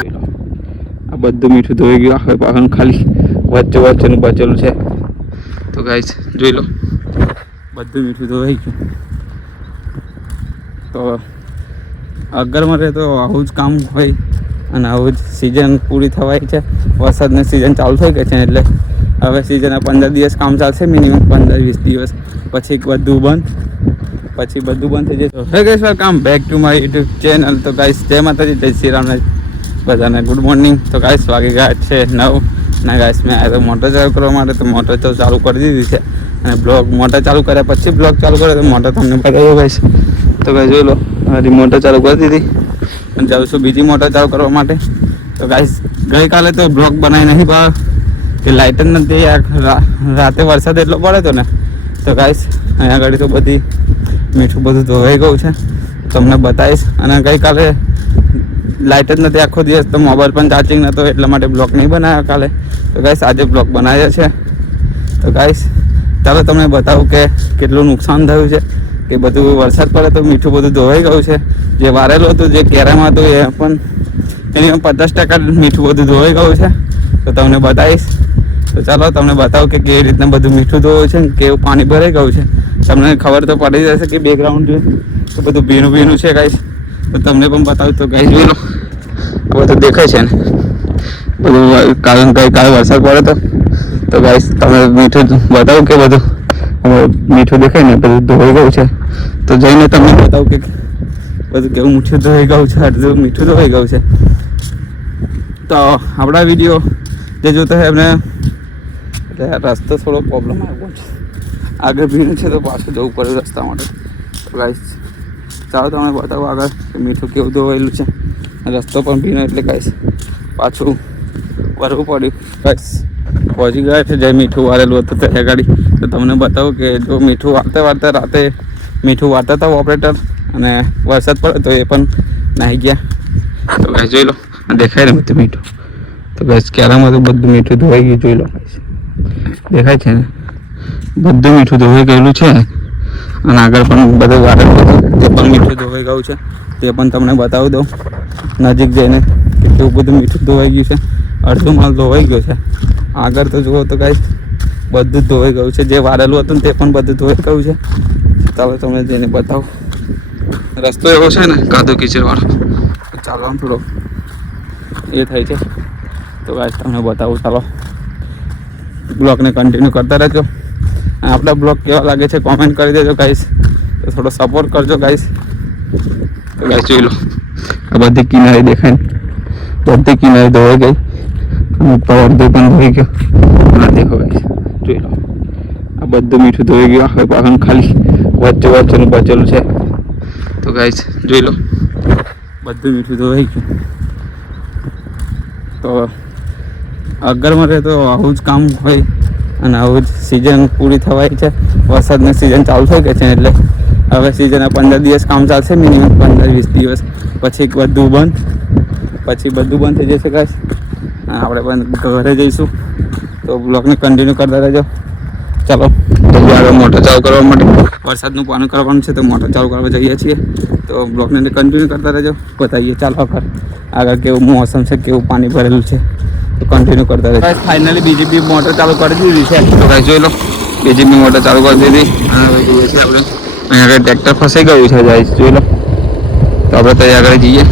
આ બધું મીઠું ધોઈ ગયું, આખે પાખું ખાલી વચ્ચેનું બચેલું છે. તો ગાઈસ જોઈ લો, બધું મીઠું ધોઈ ગયું. તો અગરમાં રહે તો આવું જ કામ હોય અને આવું જ સિઝન પૂરી થવાય છે. વરસાદની સિઝન ચાલુ થઈ ગઈ છે એટલે હવે સિઝનના 15 દિવસ કામ ચાલશે, મિનિમમ 15-20 દિવસ પછી બધું બંધ થઈ જશે. હે guys, welcome back to my YouTube channel. તો ગાઈસ જય માતાજી, જય શ્રી રામ બધાને, ગુડ મોર્નિંગ. તો ગાઈસ વાગી ગયા છે 9 ના ગાઈસ મેં આવ્યો મોટર ચાલુ કરવા માટે. તો મોટર તો ચાલુ કરી દીધી છે અને મોટર ચાલુ કર્યા પછી બ્લોગ ચાલુ કર્યો તો મોટર તમને બતાવ્યો ગાઈસ. તો ગાઈસ જોઈ લો, હજી મોટર ચાલુ કરી દીધી અને જાઉં છું બીજી મોટર ચાલુ કરવા માટે. તો ગાઈસ ગઈકાલે તો બ્લોગ બનાવી નહીં પાવ કે લાઇટ જ નથી. રાતે વરસાદ એટલો પડે તો ને, તો ગાઈસ અહીંયા આગળ તો બધી મીઠું બધું ધોવાઈ ગયું છે, તમને બતાવીશ. અને ગઈકાલે લાઇટ જ નથી આખો દિવસ, તો મોબાઈલ પણ ચાર્જિંગ નહોતો, એટલા માટે બ્લોગ નહીં બનાવ્યા કાલે. તો ગાઈસ આજે બ્લોગ બનાવ્યા છે. તો ગાઈસ ચાલો તમને બતાવું કે કેટલું નુકસાન થયું છે. કે બધું વરસાદ પડે તો મીઠું બધું ધોવાઈ ગયું છે. જે વારેલું હતું, જે કેરામાં હતું, એ પણ એની 50% મીઠું બધું ધોવાઈ ગયું છે. તો તમને બતાવીશ. તો ચાલો તમને બતાવું કે કેવી રીતના બધું મીઠું ધોવું છે, કેવું પાણી ભરાઈ ગયું છે. તમને ખબર તો પડી જશે કે બેકગ્રાઉન્ડ જોઈએ તો બધું ભીનું છે ગાઈસ. તો તમને પણ બતાવું. તો ગાઈસ જોઈ લો, બધું દેખાય છે ને બધું, કારણ ગઈકાલે વરસાદ પડે તો ગાઈસ તમે મીઠું બતાવું કે બધું મીઠું દેખાય ને બધું ધોવાઈ ગયું છે. તો જઈને તમને બતાવું કે બધું કેવું મીઠું ધોવાઈ ગયું છે, અડધું મીઠું ધોવાઈ ગયું છે. તો આપણા વિડીયો જે જોતા હોય એમને એટલે રસ્તો થોડો પ્રોબ્લેમ આવ્યો છે, આગળ ભીનું છે તો પાછું જવું પડે રસ્તા માટે. તો ગાઈસ ચાલો તમને બતાવું આગળ કે મીઠું કેવું ધોવાયેલું છે. રસ્તો પણ ભીનો એટલે ગાઈસ પાછું વરવું પડ્યું. ગાઈસ પહોંચી ગયા છે જે મીઠું વાળેલું હતું ત્યાં ગાડી. તો તમને બતાવું કે જો મીઠું વાળતા રાતે મીઠું વાળતા હતા ઓપરેટર, અને વરસાદ પડે તો એ પણ નાહી ગયા. તો ગાઈસ જોઈ લો, દેખાય ને બધું મીઠું. તો ગાઈસ કેરામાં તો બધું મીઠું ધોવાઈ ગયું, જોઈ લો દેખાય છે ને બધું મીઠું ધોવાઈ ગયેલું છે. અને આગળ પણ બધું વાળેલું હતું તે પણ મીઠું ધોવાઈ ગયું છે. તે પણ તમને બતાવી દઉં નજીક જઈને કે કેવું બધું મીઠું ધોવાઈ ગયું છે. અડધું માલ ધોવાઈ ગયો છે. આગળ તો જુઓ તો ગાઈસ બધું જ ધોવાઈ ગયું છે. જે વાળેલું હતું ને તે પણ બધું ધોવાઈ ગયું છે. ચાલો તમને જઈને બતાવું. રસ્તો એવો છે ને કાદો કીચડવાળો, ચાલવાનું થોડો એ થાય છે. તો ગાઈસ તમને બતાવું, ચાલો બ્લોગને કન્ટિન્યુ કરતા રહેજો. આપણા બ્લોગ કેવા લાગે છે કોમેન્ટ કરી દેજો ગાઈસ. તો થોડો સપોર્ટ કરજો ગાઈસ. તો ગાઈસ જોઈ લો, આ બધી કિનારી દેખાય ને, બધી કિનારી ધોવાઈ ગઈ અને અડધું પણ ધોઈ ગયો. આ દેખો ગાઈસ, જોઈ લો આ બધું મીઠું ધોઈ ગયું, આખે પાખું ખાલી વચ્ચેનું બચેલું છે. તો ગાઈસ જોઈ લો, બધું મીઠું ધોવાઈ ગયું. તો અગરમાં રહે તો આવું જ કામ હોય અને આવું જ સિઝન પૂરી થવાય છે. વરસાદની સિઝન ચાલુ થઈ ગઈ છે એટલે હવે સિઝનના 15 દિવસ કામ ચાલશે, મિનિમમ 15-20 દિવસ પછી બધું બંધ થઈ જશે ગાઈસ. આપણે પણ ઘરે જઈશું. તો બ્લોગને કન્ટિન્યુ કરતા રહેજો. ચાલો જલ્દી આગળ મોટર ચાલુ કરવા માટે વરસાદનું પાણી કરવાનું છે, તો મોટર ચાલુ કરવા જઈએ છીએ. તો બ્લોગને કન્ટિન્યુ કરતા રહેજો, બતાવીએ ચાલો આગળ કેવું મોસમ છે, કેવું પાણી ભરેલું છે. તો કન્ટિન્યુ કરતા રહેજો. ફાઇનલી બીજી બી મોટર ચાલુ કરી દીધી છે. તો ગાઈસ જોઈ લો, બીજી બી મોટર ચાલુ કરી દીધી. અને હવે જોઈએ છીએ આપણે અહીંયા આગળ ટ્રેક્ટર ફસાઈ ગયું છે ગાઈસ, જોઈ લો. તો આપણે ત્યાં આગળ જઈએ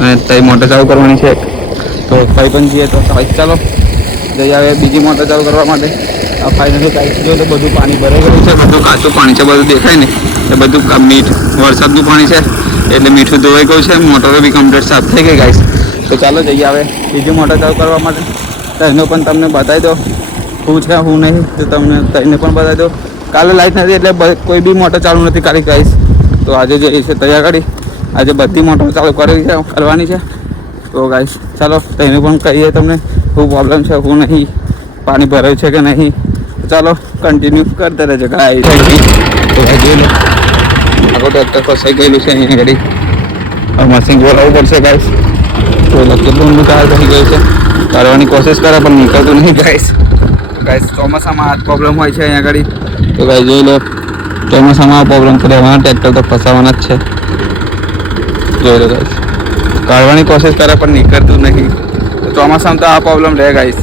અને ત્યાં મોટર ચાલુ કરવાની છે. તો કઈ પણ જઈએ તો ચાલો જઈ આવે બીજી મોટર ચાલુ કરવા માટે. આ ફાઇનલી ગાઈસ જો તો બધું પાણી ભરાઈ ગયું છે, બધું કાચું પાણી છે, બધું દેખાય ને એ બધું વરસાદનું પાણી છે એટલે મીઠું ધોવાઈ ગયું છે. મોટરો બી કમ્પ્લીટ સાફ થઈ ગઈ ગાઈસ. તો ચાલો જઈએ આવે બીજી મોટર ચાલુ કરવા માટે. તો એનો પણ તમને બતાવી દો શું છે શું નહીં, તો તમને તેને પણ બતાવી દો. કાલે લાઈટ નથી એટલે કોઈ બી મોટર ચાલુ નથી કરી ગાઈસ. તો આજે જે છે તૈયાર કરી, આજે બધી મોટર ચાલુ કરવાની છે. તો ગાઈસ ચાલો તેને પણ કહીએ તમને શું પ્રોબ્લેમ છે, શું નહીં, પાણી ભરાયું છે કે નહીં. ચાલો કન્ટિન્યુ કરતા રહેજો ગાઈસ. તો ગાઈસ જોઈ લો, આખો ટ્રેક્ટર ફસાઈ ગયેલું છે અહીંયા ગાડી. મશીન બોલાવવું પડશે ગાઈસ. તો કેટલું ઊંડું કાર થઈ ગયું છે, કરવાની કોશિશ કરે પણ નીકળતું નહીં ગાઈસ. ચોમાસામાં આ જ પ્રોબ્લેમ હોય છે અહીંયા આગળ. તો ગાઈસ જોઈ લો, ચોમાસામાં આ પ્રોબ્લેમ તો રહેવાના, ટ્રેક્ટર તો ફસાવાના જ છે. જોઈ લો ગાઈસ, કાઢવાની કોશિશ કરે પણ નીકળતું નહીં. ચોમાસામાં તો આ પ્રોબ્લેમ રહે ગાઈસ.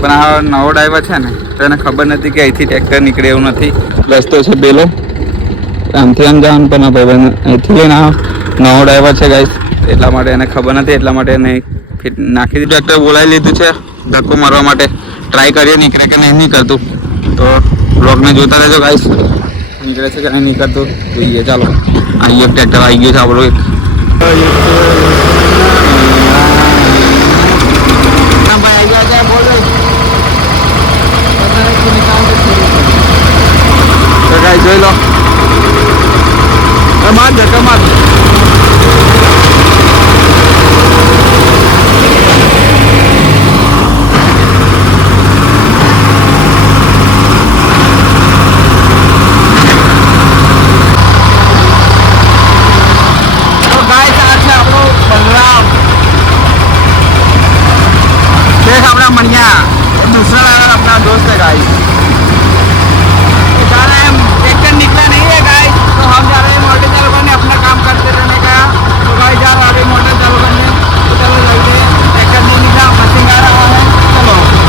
પણ આ નવો ડ્રાઈવર છે ને તો એને ખબર નથી કે અહીંથી ટ્રેક્ટર નીકળે એવું નથી. રસ્તો છે પેલો આમથી આમ જવાનું, પણ ભાઈ અહીંથી લઈને નવો ડ્રાઈવર છે ગાઈસ, એટલા માટે એને ખબર નથી. એટલા માટે એને નાખી દીધું. ટ્રેક્ટર બોલાવી લીધું છે ધક્કો મારવા માટે. ટ્રાય કરીએ નીકળે કે નહીં નીકળતું. તો બ્લોગને જોતા રહેજો ગાઈસ, નીકળે છે કે નહીં નીકળતું જોઈએ. ચાલો અહીંયા ટ્રેક્ટર આવી ગયું છે આપણું એક. તો ગાઈસ જોઈ લો, માર ધક્કા માર.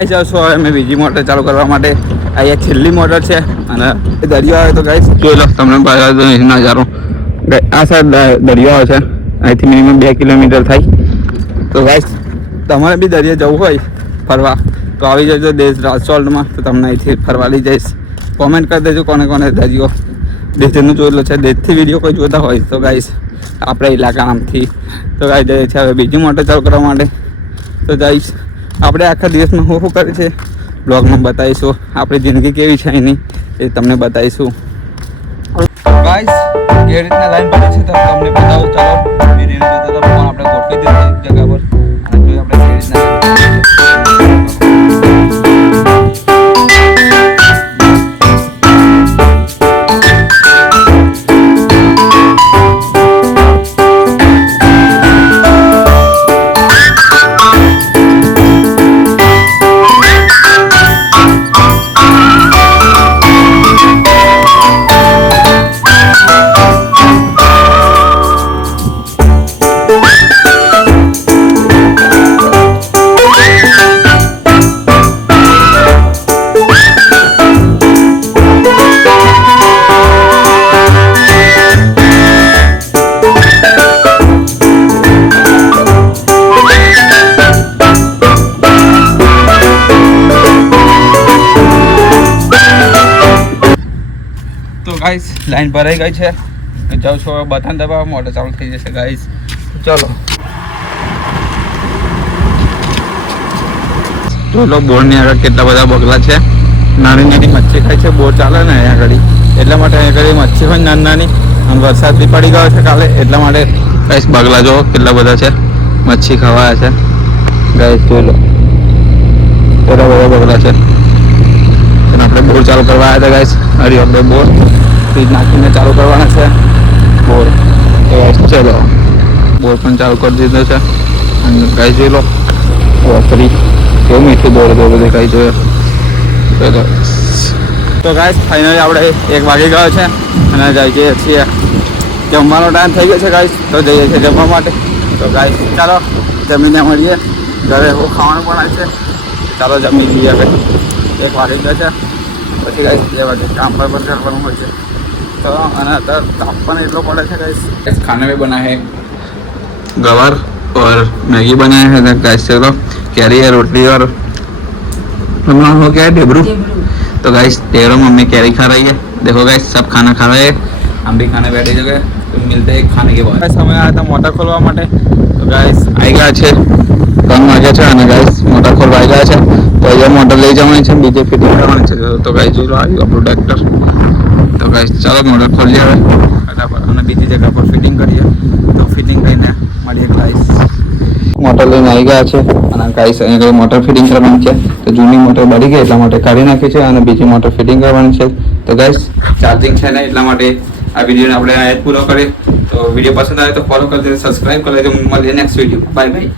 જાઉં હવે મેં બીજી મોટર ચાલુ કરવા માટે. અહીંયા છેલ્લી મોટર છે અને દરિયો આવે તો ગાઈસ જોઈ લો તમને નજારો. આ સાઈડ દરિયો આવે છે, અહીંથી મિનિમમ 2 કિલોમીટર થાય. તો ગાઈસ તમારે બી દરિયા જવું હોય ફરવા તો આવી જજો દેશ રાજસોલ્ટમાં, તો તમને અહીંથી ફરવા લઈ જઈશ. કોમેન્ટ કરી દેજો કોને કોને દરિયો દેશનું જોયેલો છે. દેશથી વિડીયો કોઈ જોતા હોય તો ગાઈસ આપણા ઇલાકા આમથી. તો ગાઈસ જઈએ છે હવે બીજી મોટર ચાલુ કરવા માટે. તો ગાઈસ આપણે આખા દિવસમાં શું કરે છે બ્લોગમાં બતાવીશું. આપણી જિંદગી કેવી છે એની એ તમને બતાવીશું. ગાઈસ કેવી રીતના લાઈન પડી છે તો તમને બતાવું. ચાલો વિડીયો જોતા તો ફોન આપણે ગોઠવી દીધો એક જગ્યા પર અને જોઈએ આપણે કેવી રીતના. ગાઈસ લાઈન ભરાઈ ગઈ છે. જાઉં છું બટન દબાવવા મોટર ચાલુ થઈ જશે ગાઈસ. ચલો ચલો બોરની આગળ કેટલા બધા બગલા છે. નાની નાની મચ્છી ખાય છે. બોર ચાલે ને અહીંયા આગળ, એટલા માટે અહીંયા આગળ મચ્છી હોય નાની નાની. અને વરસાદ બી પડી ગયો છે કાલે, એટલા માટે ગાઈસ બગલા જો કેટલા બધા છે, મચ્છી ખવાયા છે ગાઈસ. જોઈ લો કેટલા બધા બગલા છે. અને આપણે બોર ચાલુ કરવા આવ્યા હતા ગાઈસ. હરી આપણે બોર નાખીને ચાલુ કરવાના છે બોર. ચલો બોર પણ ચાલુ કરી દીધો છે. અને ગાઈસ જોઈ લો વોફરી કેવું મીઠું બોર બધું દેખાય છે. ચલો તો ગાઈસ ફાઇનલી આપણે 1 વાગી ગયો છે અને જઈએ છીએ જમવાનો ટાઈમ થઈ ગયો છે ગાઈસ. તો જઈએ છીએ જમવા માટે. તો ગાઈસ ચાલો જમીને મળીએ. ઘરે એવું ખાવાનું પણ છે. ચાલો જમી લઈએ. હવે 1 વાગી ગયો છે, પછી ગાઈસ 2 વાગે કામ પર કરવાનું હોય છે. तो तापमान इतना पड़ा है गाइस. खाने में बना है गवार और मैगी बनाया है गाइस. चलो कैरी है रोटी और नाम हो क्या है ढेबरू. तो गाइस ढेबरू मम्मी कैरी खा रही है. देखो गाइस सब खाना खा रहे हैं, हम भी खाने बैठे जगह. तो मिलते हैं खाने के बाद. समय आया था मोटर खोलवा માટે. તો ગાઈસ આવી ગયા છે 3 વાગ્યા છે અને ગાઈસ મોટર ખોલવા આવી ગયા છે. તો અહીંયા મોટર લઈ જવાની છે, બીજે ફિટિંગ કરવાની છે. તો ગાઈસ જોઈ લો આવ્યું આપણું ટ્રેક્ટર. તો ગાઈસ ચાલો મોટર ખોલીએ હવે ફટાફટ અને બીજી જગ્યા પર ફિટિંગ કરીએ. તો ફિટિંગ કરીને મળીએ ગાઈસ. મોટર લઈને આવી ગયા છે અને ગાઈસ અહીંયા મોટર ફિટિંગ કરવાની છે. તો જૂની મોટર બળી ગઈ એટલા માટે કાઢી નાખી છે અને બીજી મોટર ફિટિંગ કરવાની છે. તો ગાઈસ ચાર્જિંગ છે ને એટલા માટે આ વિડીયોને આપણે અહીંયા પૂરો કરીએ. તો વિડીયો પસંદ આવે તો ફોલો કરી દેજો, સબસ્ક્રાઇબ કરી દેજો. મળીએ નેક્સ્ટ વિડીયો. Bye bye.